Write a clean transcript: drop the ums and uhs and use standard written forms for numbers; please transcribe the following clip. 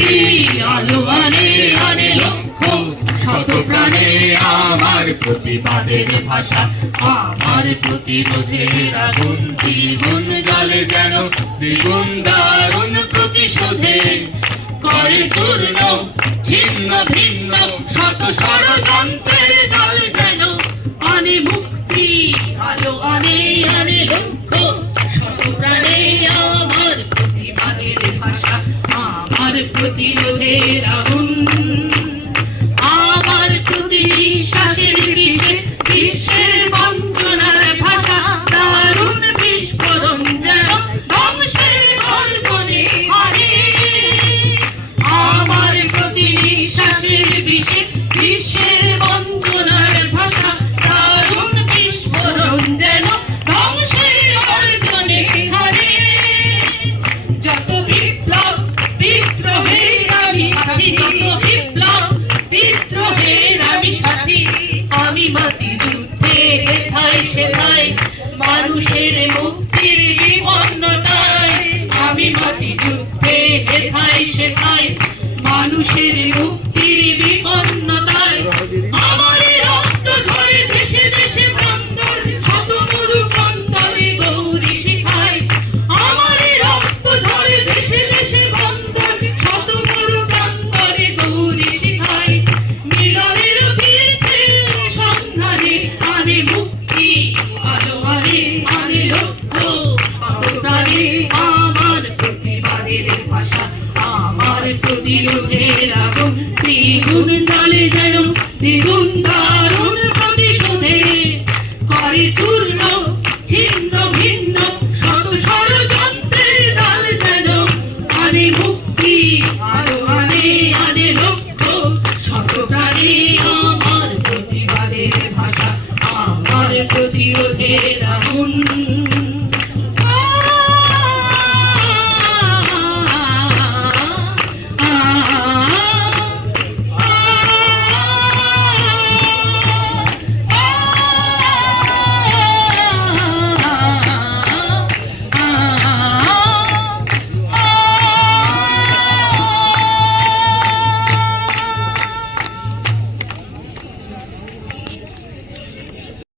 মুক্তি আলো আনে আনে লক্ষ্য শত প্রাণে আমার প্রতিবাদের ভাষা আমার প্রতিরোধের আগুন দ্বিগুণ জ্বলে যেন দ্বিগুণ দারুণ প্রতিশোধে করে চূর্ণ ছিন্ন ভিন্ন শত ষড়যন্ত্রের জল যেন আনে মুক্তি আলো আনে আনে লক্ষ্য শত প্রাণে আমার প্রতিবাদের ভাষা আমার প্রতিরোধের আগুন আমার প্রতি বিশ্বাসের বিষে বিশ্বের বঞ্চনার ভাষা দারুণ বিস্ফোরণ যেন ধ্বংসের গর্জনে হারে আমার প্রতি বিশ্বাসের বিষে বিশ্বের বঞ্চনার ভাষা দারুণ বিস্ফোরণ যেন ধ্বংসের গর্জনে হারে যত বিপ্লব বিদ্রোহের আমি সাথী যত বিপ্লব বিদ্রোহের আমি সাথী আমি মাতি যুদ্ধে হেথায় সেথায় মানুষের মুক্তির বিপন্নতায় আমি মাতি যুদ্ধে হেথায় সেথায় মানুষের মুক্তির বিপন্নতায় আমার রক্ত ঝরে দেশে দেশে প্রান্তর শত মরু প্রান্তরে গৌরী শিখায় আমার রক্ত ঝরে দেশে দেশে প্রান্তর শত মরু প্রান্তরে গৌরী শিখায় মিলনের তীর্থের সন্ধানে আনে মুক্তি আলো আনে আনে লক্ষ্য প্রাণে আমার প্রতিবাদের ভাষা আমার প্রতিরোধের আগুন দ্বিগুণ জ্বলে যেন দ্বিগুণ দারুণ প্রতিশোধে করে চূর্ণ ছিন্ন ভিন্ন শত ষড়যন্ত্রের জাল যেন আনে মুক্তি আলো আনে আনে লক্ষ্য শত প্রাণে আমার প্রতিবাদের ভাষা আমার প্রতিরোধের আগুন